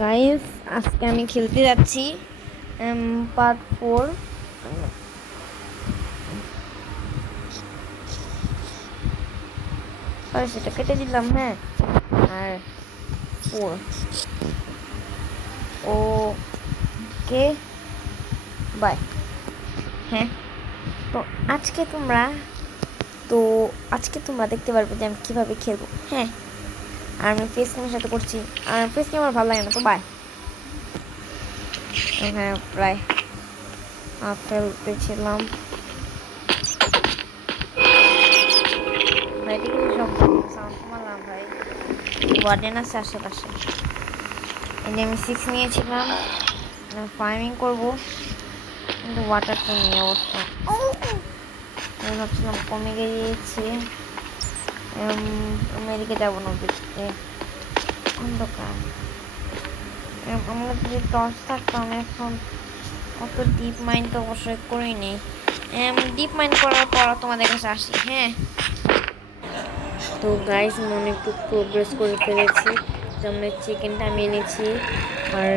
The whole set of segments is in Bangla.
গাইস, আজকে আমি খেলতে যাচ্ছি পার্ট 4। আর সেটা কেটে দিলাম। হ্যাঁ, আর 4 ওকে বাই। হ্যাঁ, তো আজকে তোমরা দেখতে পারবে যে আমি কীভাবে খেলবো। হ্যাঁ, আর আমি ফেস ক্যামের সাথে করছি, আর ফেস ক্যাম আমার ভালো লাগে না, তো বাই। হ্যাঁ, প্রায় ফেলতেছিলাম। ভাই ঠিক আছে, সব সাউন্ড কমালাম ভাই। ওয়ার্ডেন আছে আশেপাশে। এই যে আমি 6 নিয়েছিলাম, ফার্মিং করবো, কিন্তু ওয়াটার তো নিয়ে অবস্থা। আমি ভাবছিলাম কমে গিয়েছে। আমি এদিকে যাবো না, দেখতে অন্ধকার। আমার যদি টর্চ থাকতো আমি এখন অত ডিপ মাইন্ড তো অবশ্যই করিনি। ডিপ মাইন্ড করার পর তোমাদের কাছে আসি। হ্যাঁ, তো গাইস, আমি অনেকটু প্রোগ্রেস করে ফেলেছি। যেমন চিকেনটা আমি এনেছি, আর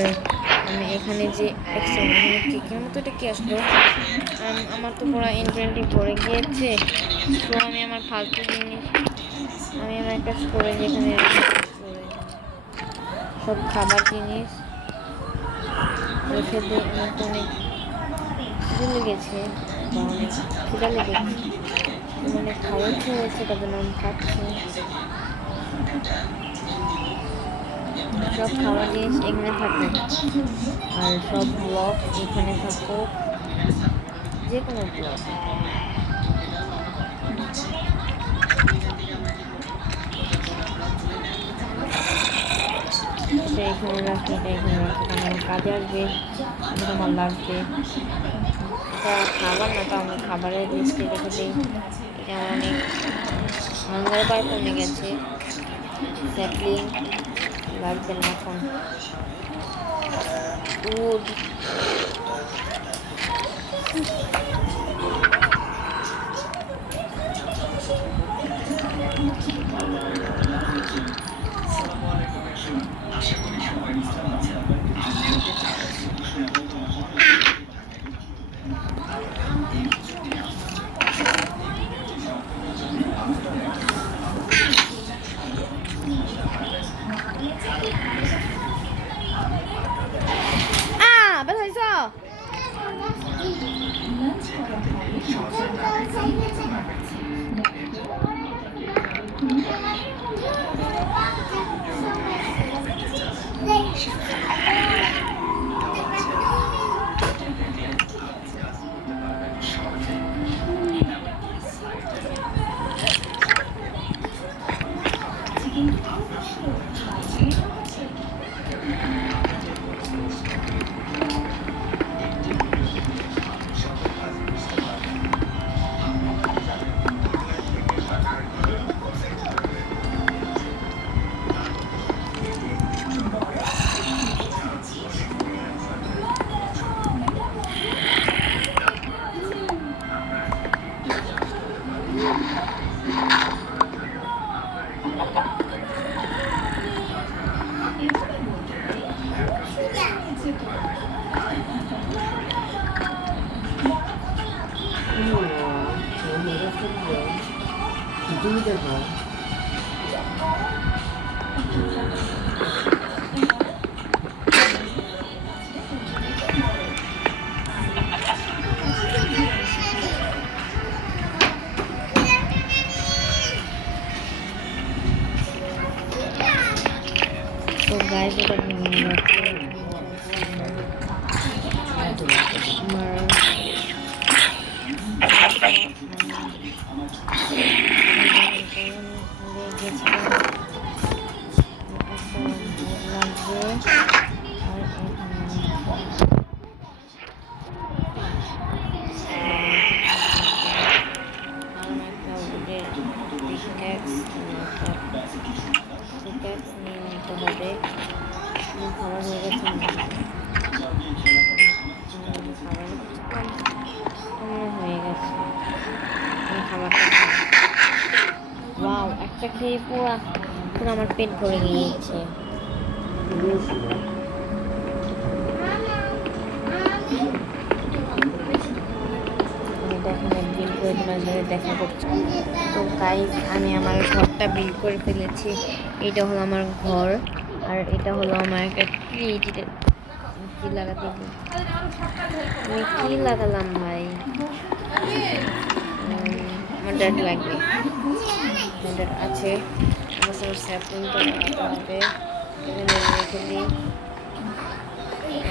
আমি এখানে যে এখানে চিকেন মতো এটা কি আসলো, আমার তো পুরো ইনভেন্টরি ভরে গিয়েছে। তো আমি আমার ফালতু জিনিস আমি আমার কাজ করে যেখানে সব খাবার জিনিস রেখে দিয়ে আমার তো অনেক খিদে লেগেছে, বা অনেক খিদা লেগেছে, মানে খাওয়ার ইচ্ছে হয়েছে, তার জন্য আমি খাচ্ছি। সব খাওয়ার জিনিস এখানে থাকুক, আর সব ব্লক এখানে থাকুক, যে কোনো ব্লক। এখানে রাখি, এটা এখানে রাখি, কারণ আমার কাজে আসবে, এটা আমার লাগবে। এটা খাবার না, তো আমি খাবারের লিস্টে রেখে দিই। এটা আমার অনেক হাঙ্গার বার কমে গেছে, স্যাপলিং লাগবে না এখন। উড বেশ হয়েছ। তো গাইস, এটা ভেঙে গেছে নিয়ে নিতে হবে। খাবার হয়ে গেছে, হয়ে গেছে খাবারটা। ওয়াও, একটা খেয়ে পুরো আমার পেট ভরে গিয়েছে। আপনার সাথে দেখা করছি। তো গাইস আমি আমার ঘরটা বিল্ড করে ফেলেছি। এটা হলো আমার ঘর, আর এটা হলো আমার একটা ট্রি। কি লাগাতে আমি কি লাগালাম ভাই? আমার ডেট লাগবে, আমার ডেট আছে। আমার সব স্যাপলিংটা লাগাতে হবে, এখানে রেখে দিই।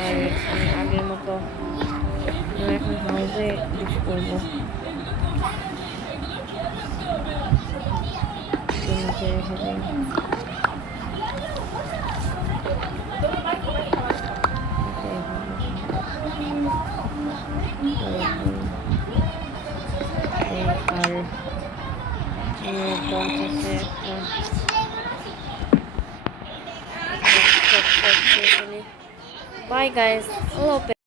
আর আমি আগের মতো আমি এখন হাউসে ইউজ করবো। নিচে রেখে দিই। আর টর্চ আছে একটা। বাই গাইস, আল্লাহ হাফেজ।